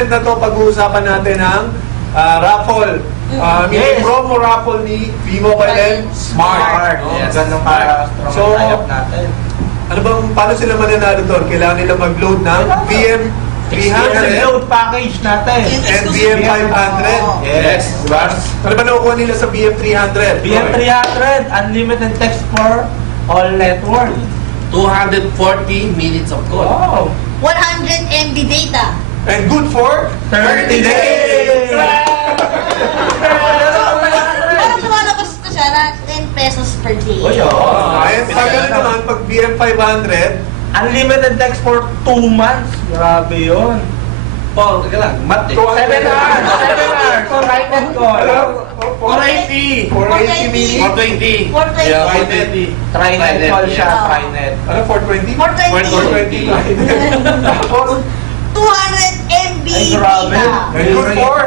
segment na to, pag-uusapan natin ang raffle. Yes. Promo raffle ni V-Mobile and Smart. Yes. Ganun ka. So, ano bang, paano sila mananalo doon? Kailangan nila mag-load ng VM300 load package natin. and VM500. Yes. Diba? Ano ba nakukuha nila sa VM300? VM300, unlimited text for all network. 240 minutes of call. Wow. 100 MB data. And good for 30 days! Parang lumalabas ko siya na 10 pesos per day. Oy, And pag ano naman, pag VM500, unlimited text for 2 months. Grabe yun. Paul, teka lang, mat eh. 7 hours! 7 hours! So, right net call. 480! 480 minutes. 420! 420. Yeah, 420. Trinet call siya, Yeah. Trinet. Ano, 420? 420. 420. Tapos, 200 MB Ay, grabe. data. And good for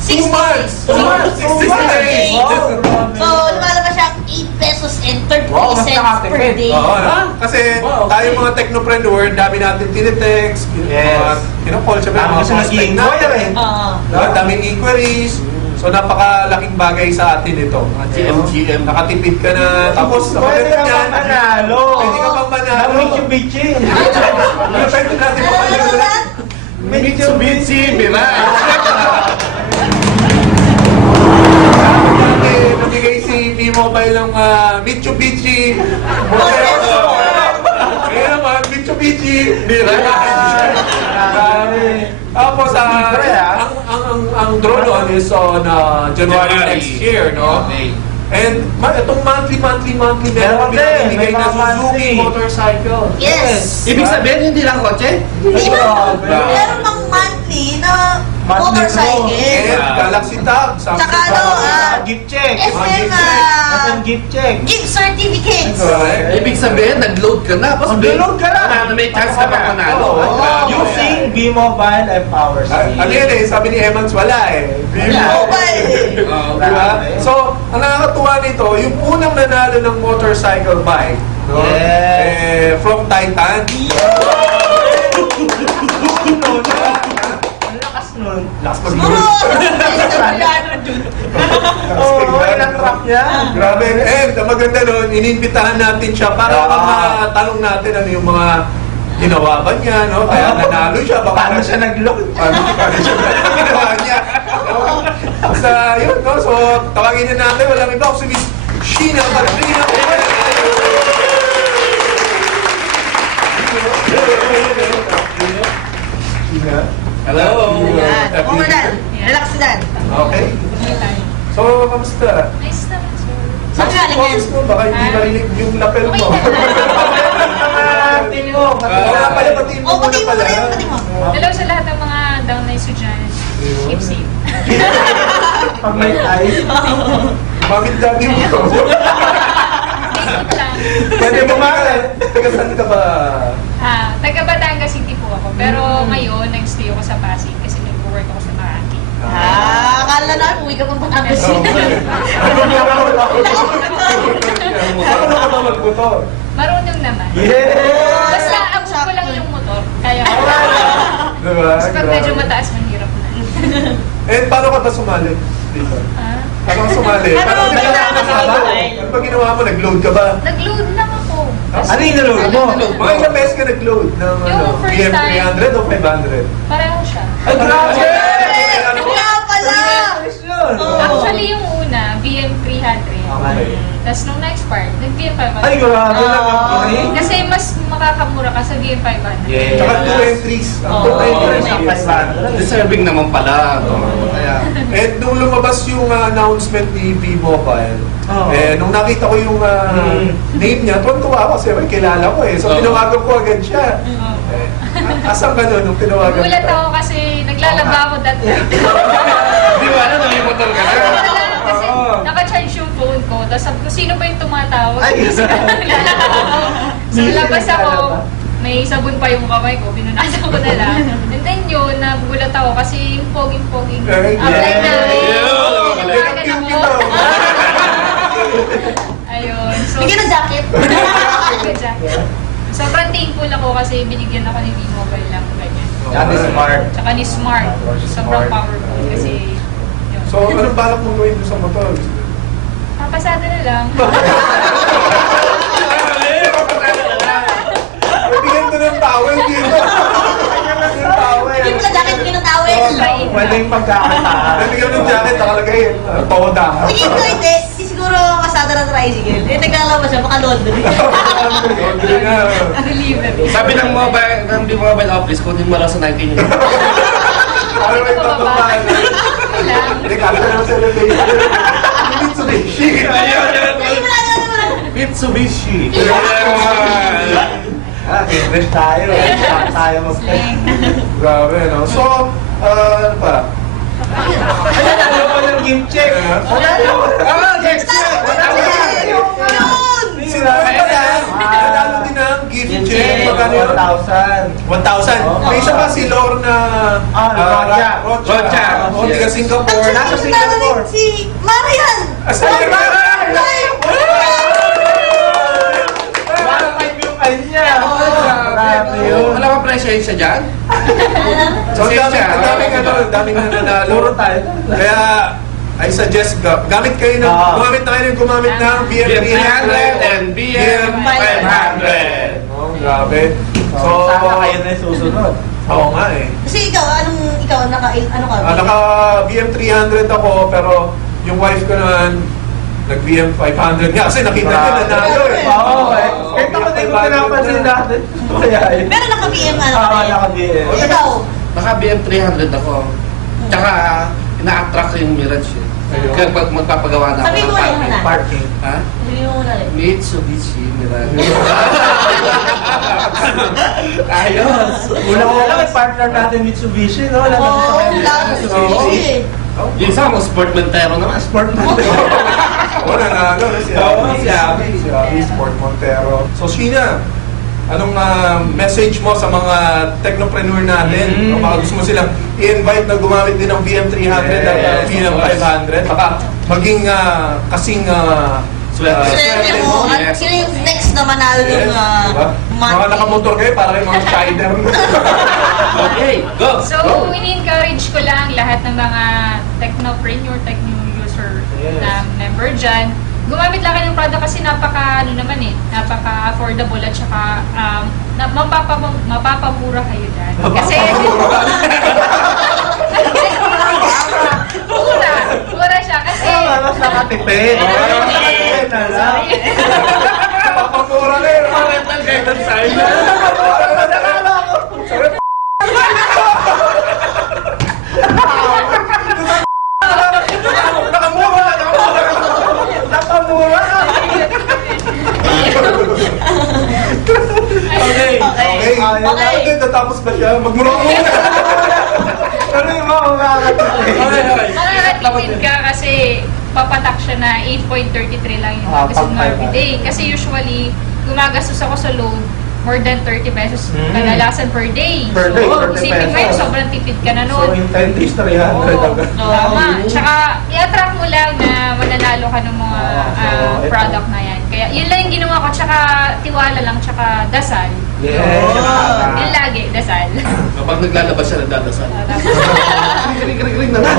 60 months. days. 2 months! 60 days. Wow, grabe. So, lumalabas siya 8 pesos and 30 Wow, mas cents per nakatipid. day. Oo, kasi Wow, okay. tayo mga technopreneur, dami natin tinitext, Yes. kinocall, syempre Dami mga kasi prospect nag-i-inquire natin. Oo. Diba? Daming inquiries. So, napakalaking bagay sa atin ito. GM. Nakatipid ka na, tapos Pwede ka yan. pang manalo. Pwede ka pang manalo. Mitsubishi. Ano pwede natin Ano papanalo? ba? Mitsubishi Mirage! Dati, nabigay si V-Mobile ng Mitsubishi Motor. Ngayon naman, Mitsubishi Mirage. Tapos, ang draw doon is on January next year, no? And itong monthly Meron din, binibigay may na mga Suzuki monthly. motorcycle. Yes. Ibig sabihin, hindi lang kotse? Di ba? Grabe. Meron pang monthly na Monthly motorcycle. And Galaxy Tab. Samsung Tsaka ano, Tab. Gift check. SM SM gift check. gift certificates. Correct. Ibig sabihin, nag-load ka na. Mag-load ka na. May chance ka pa manalo. Oo. Using V-Mobile and Power Ano yan eh, sabi ni Evans, wala eh. Mobile. Diba? So, ang nakakatuwa nito, yung unang nanalo ng motorcycle bike, no? Yes. From Titan. Ang lakas nun. Lakas Siguro, mag-load. Oo, ilang truck niya. Grabe. And ang maganda nun, inimbitahan natin siya para matanong natin ano yung mga ginawa ba niya, no? Kaya nanalo siya. Baka Paano siya nag-load? Paano siya ginawa niya? Basta yun, no? So, tawagin na natin. Walang iba ako si Miss Sheena Madrina. Sheena. Hello! Yan. Over Dan. Relax Dan. Okay. So, kamusta? Nice naman, sir. Saan ka galing yan? Focus mo, baka hindi marinig yung lapel mo. Team mo. Wala pala, pati mo O, muna pati mo pala. na yung pati mo. Hello sa lahat ng mga down na estudyante. Keep safe. Pag may ice. Bakit dati mo? Facebook lang. Pwede mo ba? Taga saan ka ba? Taga Batangas City po ako. Pero ngayon, nag-stay ako sa Pasig kasi nag-work ako sa Makati. Akala na, uwi ka pang Batangas. Ano ka ba magmotor? Marunong naman. Yeah! Basta abot ko lang yung motor. Kaya Diba? kasi pag medyo mataas, mahirap na. Eh, paano ka ba sumali dito? Ah, Paano ka sumali? Ano Paano ba ginawa mo sa mobile? Ano ba ginawa mo? Nag-load ka ba? Nag-load lang ako. Ano yung naload mo? Mga ilang beses ka nag-load ng Yung first PM300 o 500? Pareho siya. Ay, grabe! Kaya pala! Oo. Actually, yung una, BM300. Okay. Tapos nung na-expire, nag-BM500. Ay, grabe naman. Kasi mas makakamura ka sa BM500. Yeah. Tsaka 2 entries. Ang Oo. 2 entries. Ang 500. Deserving naman pala. Kaya, And nung lumabas yung announcement ni V-Mobile, Oo. nung nakita ko yung name niya, tuwan-tuwa ako kasi may kilala ko eh. So, Oo. tinawagan ko agad siya. Asan ka nun nung tinawagan Gulat ka? ako kasi naglalaba ako that time. di ba na, may motor ka na? Wala, kasi Oo. naka-charge yung phone ko. Tapos sabi ko, sino ba yung tumatawag? Ay, Kasi naglalaba ako. So, Minsan labas ako. naglalaba. May sabon pa yung kamay ko. Binunasan ko na lang. And then yun, nagulat ako kasi yung poging-poging Ay, apply yeah. namin. Yeah. Tinawagan Cute ako. kita. Ayun. So, Bigyan ng jacket. Sobrang thankful ako kasi binigyan ako ni V-Mobile lang ganyan. Tsaka ni Smart. Tsaka ni Smart. Sobrang Smart. powerful kasi yun. So, anong balak mong gawin doon sa motor? Papasada na lang. Bigyan ko ng towel dito. Yung towel. Hindi mo sa jacket ko ng towel. Pwede yung pagkakataan. Bigyan ng jacket, nakalagay, toda. Tingin ko hindi. Siguro kasada ng tricycle. Eh, naglalabas siya, baka laundry. Laundry na. Delivery. Sabi ng mobile office, kunin mo lang sa 19 yun. Ano may tatupan? Hindi, kami na sa elevation. Mitsubishi. Mitsubishi. English tayo. Saan tayo mag-test? Grabe, no? So, ano pa? Ayan, alam mo ng gift check. Next year! Yun! Si Noel pa yan. Nanalo din ng gift check. Magkano yun? 1,000. 1,000. May isa pa si Lorna Rocha. Rocha. O, tiga Singapore. Nasa Ang Singapore. si Marian! Asan ka ba? Parang type yung kanya. Grabe yun. Wala ka presyo yun siya dyan? So, daming nananalo. Puro tayo. Kaya, I suggest, gamit kayo ng, gumamit na kayo ng ng BM300 and BM500. Oh, grabe. So, Sana kayo na yung susunod. Oo nga eh. Kasi ikaw, ano ka? Naka BM300 ako, pero yung wife ko naman, nag BM500 nga kasi nakita ko nanalo eh. Oo eh. Kahit ako din ko pinapansin natin. Kaya yun. Pero naka-BM ano Oo, ka rin? naka-BM. Ikaw, Naka BM300 ako. Tsaka, ina-attract ko yung Mirage eh. Ayun. Kaya pag magpapagawa na ako Sabi ng mo yun parking. na. Parking. Ha? sabi mo muna rin. Mitsubishi Mirage. Ayos! Una ko lang, partner natin Mitsubishi, no? Alam mo sa Oo, kanya. lalo sa sushi eh. Yung isa mo, Sportmentero naman. Sport na. Oo, nanalo na si Oo, Abby. si Abby. Si Abby, Sport Montero. So, Sheena, anong message mo sa mga technopreneur natin? O baka gusto mo silang i-invite na gumamit din ng BM300 at BM500? Baka maging kasing Swerte. Swerte mo, at Yes. sino yung next na manalo ng diba? Mga nakamotor kayo, para kayong mga spider. Okay, go! So, Go! ini-encourage ko lang lahat ng mga technopreneur, user na member dyan. Gumamit lang kayo ng product kasi napaka-affordable at saka mapapamura kayo dyan. Kasi, mura siya kasi, Mas nakatipid. sorry. Papamura kayo. Parental guidance sign. Nakamura! Napamura ka. Okay. Okay. Natapos ba siya? Magmura muna. Ano yung mga makakatipid? Makakatipid ka kasi papatak siya na 8.33 lang yung magasin mo every day. Kasi usually, gumagastos ako sa load more than 30 pesos kadalasan per day. Per day, So, 30 isipin mo yun, pesos. sobrang tipid ka na So, nun. in 10 days, 300 agad. Tama. Tsaka, i-attract mo lang na mananalo ka ng mga So, ito. product na yan. Kaya, yun lang yung ginawa ko. Tsaka, tiwala lang. Tsaka, dasal. Yes. Yun lagi, dasal. Kapag naglalabas siya, nagdadasal. Kring-kring-kring na lang.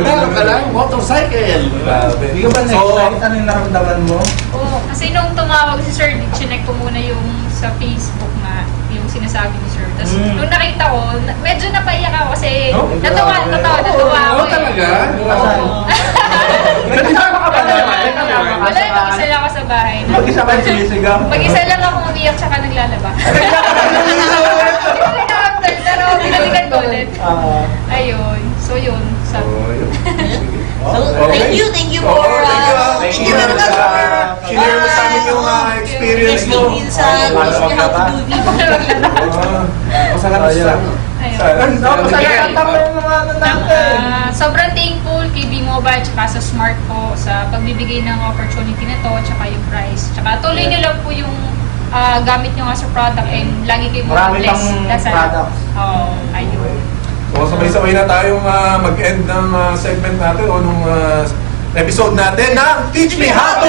Meron ka lang, motorcycle. Grabe. Hindi ka ba next time, ano yung naramdaman mo? Oo, kasi nung tumawag si Sir, chinek ko muna yung sa Facebook na yung sinasabi ni Sir. Tapos nung nakita ko, medyo napaiyak ako kasi No? natawa ako Oo, eh. talaga? Mag-isa ka ba naman? Wala, mag-isa lang ako sa bahay. Mag-isa ka sinisigaw? Mag-isa lang ako umiyak tsaka naglalaba. Pero binalikan ko ulit. Ayun. So yun. Sabi. So, thank you for, Thank you very much for share mo sa amin yung experience mo. Minsan, you have to do this. Masarap sa Ayun. Masaya ka tama yung mga ano natin. Sobrang thankful kay B-Mobile tsaka sa Smart po sa pagbibigay ng opportunity na to tsaka yung price. Tsaka tuloy nyo lang po yung gamit nyo nga sa product and lagi kayo Marami bless. pang products. Oo, ayun. So, sabay-sabay na tayong mag-end ng segment natin o nung episode natin ng Teach Me How to